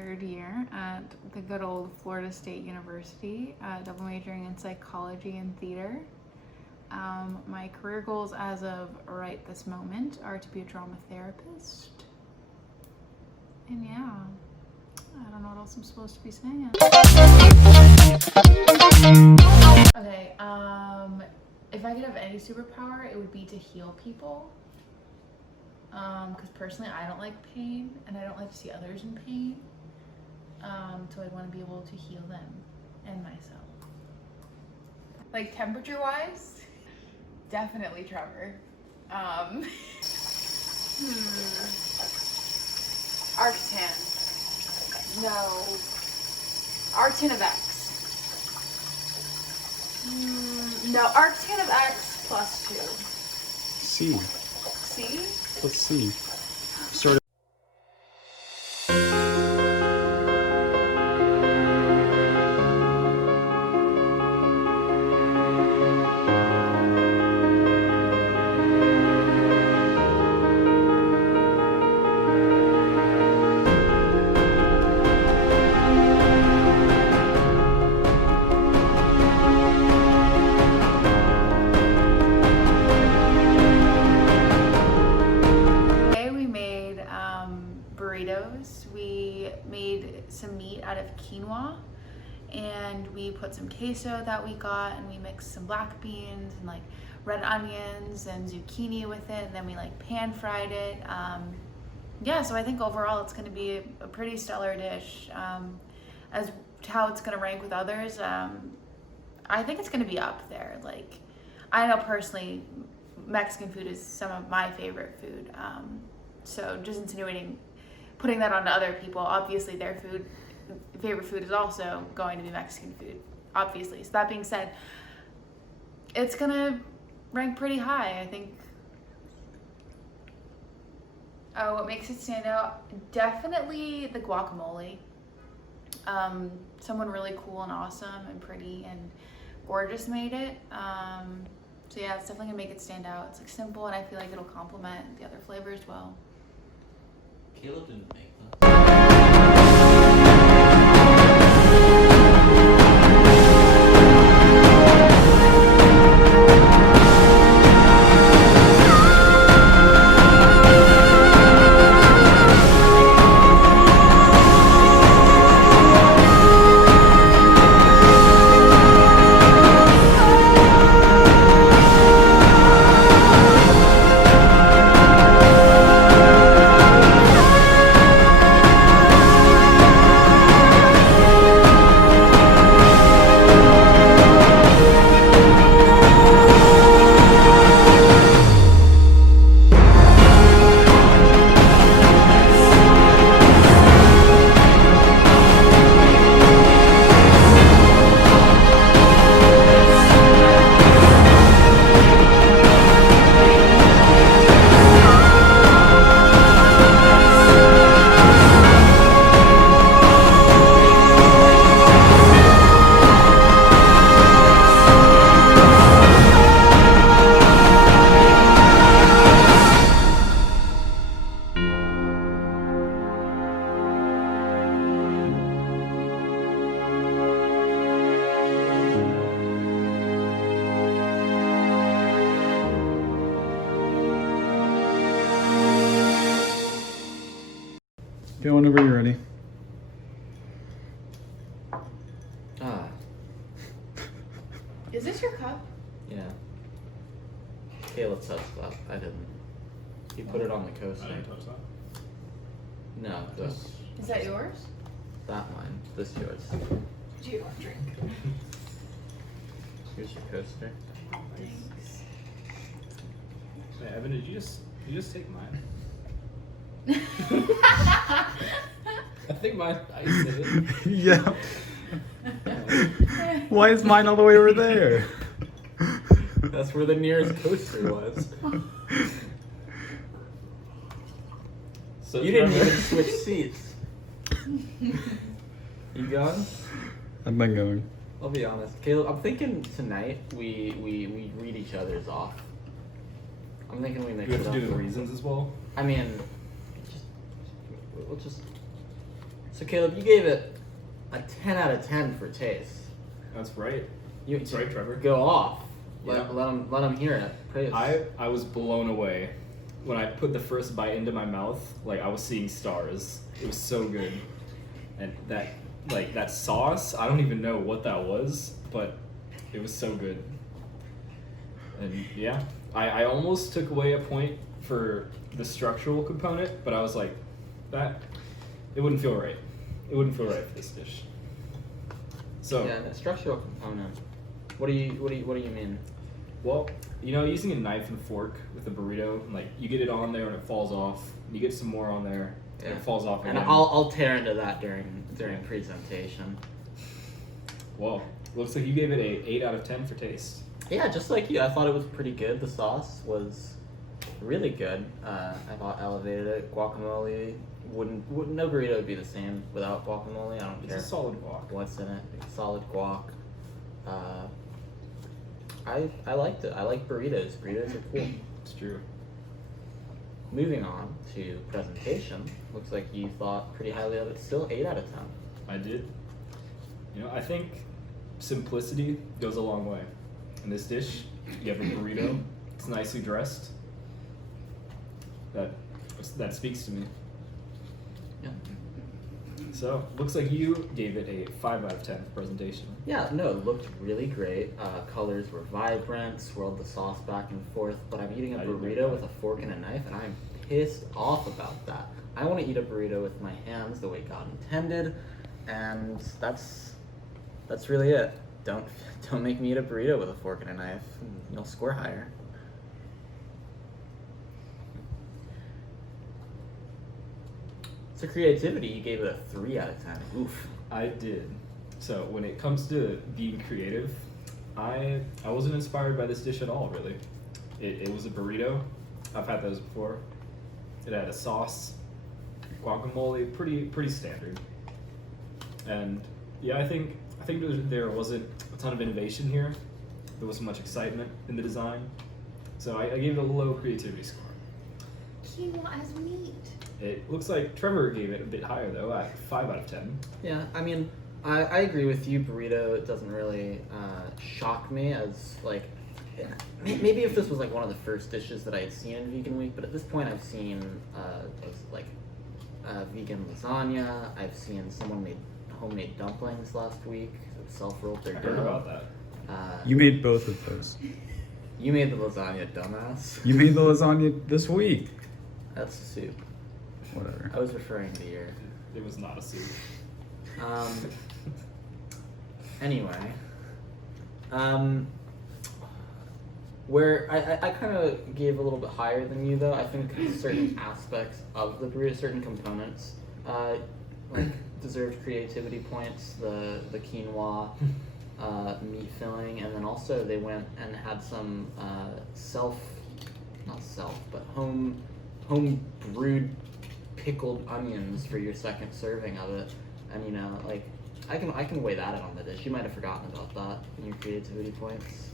third year at the good old Florida State University, double majoring in psychology and theater. My career goals as of right this moment are to be a drama therapist. And yeah, I don't know what else I'm supposed to be saying. Okay, if I could have any superpower, it would be to heal people. Because personally, I don't like pain, and I don't like to see others in pain. So I'd want to be able to heal them and myself. Like temperature-wise, definitely Trevor. Arctan. No. Arctan of X. No, Arctan of X plus 2. C. C? Let's see. Sort of. We made some meat out of quinoa, and we put some queso that we got, and we mixed some black beans and like red onions and zucchini with it, and then we like pan fried it. Yeah, so I think overall it's going to be a pretty stellar dish. As to how it's going to rank with others, I think it's going to be up there. Like, I know personally Mexican food is some of my favorite food, so just insinuating putting that onto other people, obviously their favorite food is also going to be Mexican food, obviously. So that being said, it's gonna rank pretty high, I think. Oh, what makes it stand out? Definitely the guacamole. Someone really cool and awesome and pretty and gorgeous made it. So yeah, it's definitely gonna make it stand out. It's like simple, and I feel like it'll complement the other flavors well. Caleb didn't make that. Go whenever you're ready. Ah, Is this your cup? yeah. Caleb touched that. I didn't. He put it on the coaster. I didn't touch that. No, this. Is that yours? That mine. This yours. Do you want a drink? Here's your coaster. Thanks. Hey, Evan, did you just take mine? I think mine. I did it. Yeah. Why is mine all the way over there? That's where the nearest coaster was. So You didn't Trevor- even switch seats. You gone? I've been going. I'll be honest, Caleb. I'm thinking tonight we read each other's off. I'm thinking we make You have it to up. do the reasons as well. I mean, we'll just So Caleb, you gave it a 10 out of 10 for taste. That's right. That's right, Trevor. Go off. Yeah. Let him hear it. Praise. I was blown away when I put the first bite into my mouth. Like I was seeing stars. It was so good, and that sauce. I don't even know what that was, but it was so good. And yeah, I almost took away a point for the structural component, but I was like, that it wouldn't feel right. It wouldn't feel right for this dish. So Yeah, the structural component. What do you mean? well, using a knife and fork with a burrito, like you get it on there and it falls off. You get some more on there and Yeah. it falls off again. And I'll tear into that during presentation. Well, looks like you gave it a 8 out of 10 for taste. Yeah, just like you, I thought it was pretty good. The sauce was really good. I thought elevated it. Guacamole wouldn't no burrito would be the same without guacamole. I don't It's care a solid guac. what's in it. Solid guac. I liked it. I like burritos. Burritos are cool. It's true. Moving on to presentation. Looks like you thought pretty highly of it. Still 8 out of 10. I did. I think simplicity goes a long way. In this dish, you have a burrito. It's nicely dressed. That speaks to me. Yeah. So, looks like you gave it a 5 out of 10 for presentation. Yeah, no, it looked really great. Colors were vibrant, swirled the sauce back and forth, but I'm eating a I didn't know burrito that. with a fork and a knife, and I'm pissed off about that. I want to eat a burrito with my hands the way God intended, and that's really it. Don't make me eat a burrito with a fork and a knife, and you'll score higher. So creativity, you gave it a 3 out of 10. Oof. I did. So when it comes to being creative, I wasn't inspired by this dish at all, really. It was a burrito. I've had those before. It had a sauce, guacamole, pretty standard. And yeah, I think there wasn't a ton of innovation here. There wasn't much excitement in the design. So I gave it a low creativity score. Quinoa as meat. It looks like Trevor gave it a bit higher though, at 5 out of 10. Yeah, I mean, I agree with you. Burrito, it doesn't really shock me as like, maybe if this was like one of the first dishes that I had seen in Vegan Week, but at this point I've seen vegan lasagna. I've seen someone made homemade dumplings last week. Self-rolled their I heard dough. about that. You made both of those. You made the lasagna, dumbass. You made the lasagna this week. That's soup. Whatever. I was referring to your. It was not a soup. Anyway, where I kind of gave a little bit higher than you though. I think certain aspects of the burrito, certain components, like deserved creativity points. The quinoa, meat filling, and then also they went and had some home brewed pickled onions for your second serving of it, and like I can weigh that on the dish. You might have forgotten about that in your creativity points.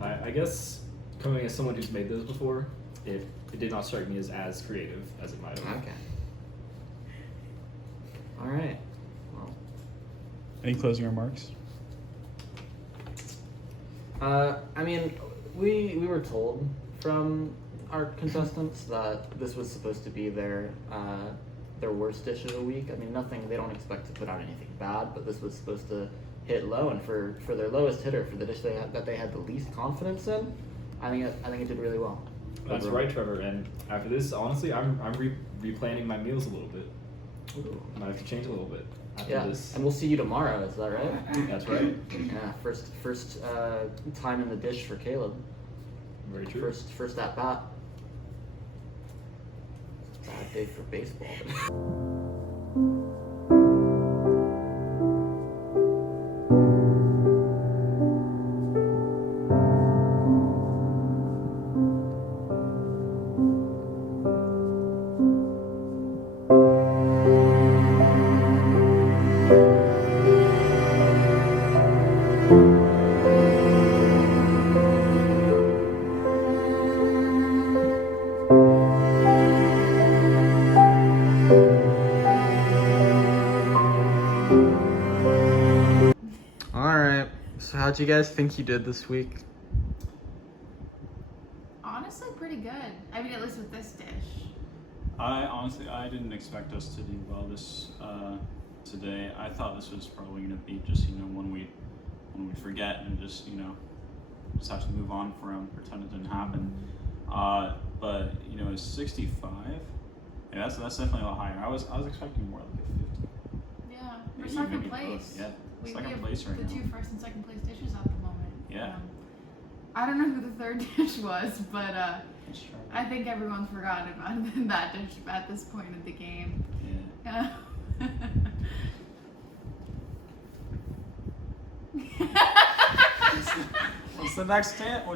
I guess coming as someone who's made those before, it did not strike me as creative as it might have. Okay. All right. Well, Any closing remarks? I mean, we were told from our contestants that this was supposed to be their worst dish of the week. I mean, they don't expect to put out anything bad, but this was supposed to hit low, and for their lowest hitter, for the dish that they had the least confidence in, I think it did really well. That's overall. right, Trevor. And after this, honestly, I'm replanning my meals a little bit. Ooh. Might have to change a little bit after Yeah, this. and we'll see you tomorrow. Is that right? That's right. Yeah, first time in the dish for Caleb. Very true. First at bat. Bad day for baseball. All right. So how'd you guys think you did this week? Honestly, pretty good. I mean, at least with this dish. I didn't expect us to do well this today. I thought this was probably gonna be just when we forget and just have to move on from, pretend it didn't happen. But it's 65. Yeah, that's definitely a lot higher. I was expecting more like a 50. Yeah, we're Maybe second both. place. Yeah, We second have place right the now. 2 first and second place dishes at the moment. Yeah. I don't know who the third dish was, but Let's try I that. think everyone's forgotten about that dish at this point of the game. Yeah. What's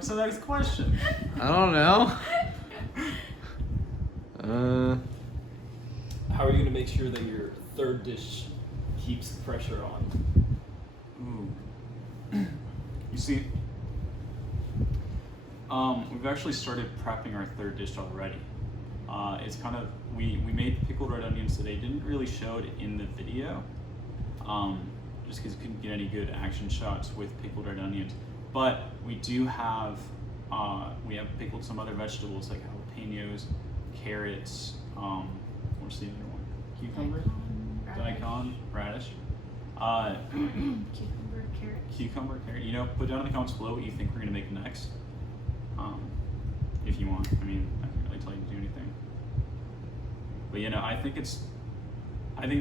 the next question? I don't know. How are you gonna make sure that your third dish keeps the pressure on? Ooh. You see, we've actually started prepping our third dish already. It's kind of, we made pickled red onions today. Didn't really show it in the video, just because couldn't get any good action shots with pickled red onions. But we do have, we have pickled some other vegetables like jalapenos, carrots, what's the other one? Cucumber? Daikon, radish. Cucumber, carrot. Cucumber, carrot. Put down in the comments below what you think we're gonna make next. If you want. I mean, I can't really tell you to do anything. But I think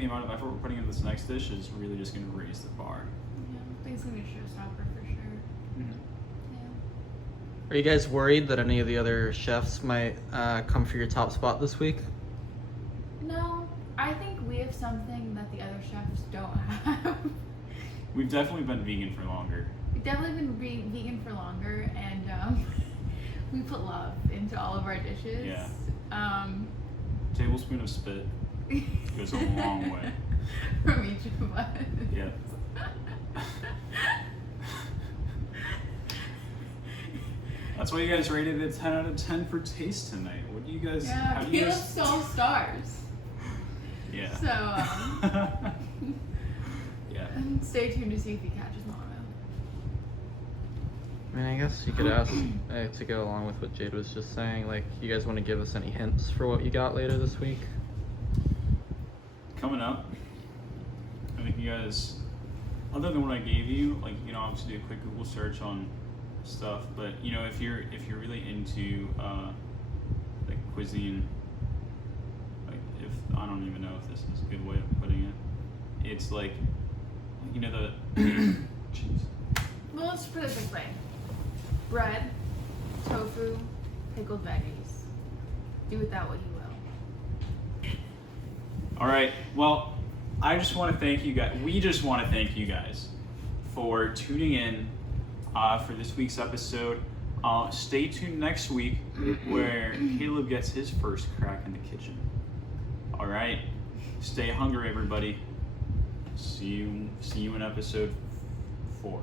the amount of effort we're putting into this next dish is really just gonna raise the bar. Yeah, I think it's gonna be a showstopper for sure. Yeah. Are you guys worried that any of the other chefs might come for your top spot this week? No, I think we have something that the other chefs don't have. We've definitely been vegan for longer. We've definitely been vegan for longer, and we put love into all of our dishes. Yeah. Tablespoon of spit goes a long way. From each of us. Yeah. That's why you guys rated it 10 out of 10 for taste tonight. What do you guys? Yeah, how do you Caleb guys? stole stars. Yeah. So Yeah. stay tuned to see if he catches Mono. I mean, I guess you could ask to go along with what Jade was just saying. Like, you guys want to give us any hints for what you got later this week? Coming up, I think you guys, other than what I gave you, obviously do a quick Google search on stuff. But if you're really into like cuisine, if I don't even know if this is a good way of putting it, it's like the cheese. Well, let's put it this way: bread, tofu, pickled veggies. Do with that what you will. All right. Well, I just want to thank you guys. We just want to thank you guys for tuning in for this week's episode. Stay tuned next week where Caleb gets his first crack in the kitchen. All right. Stay hungry, everybody. See you in episode 4.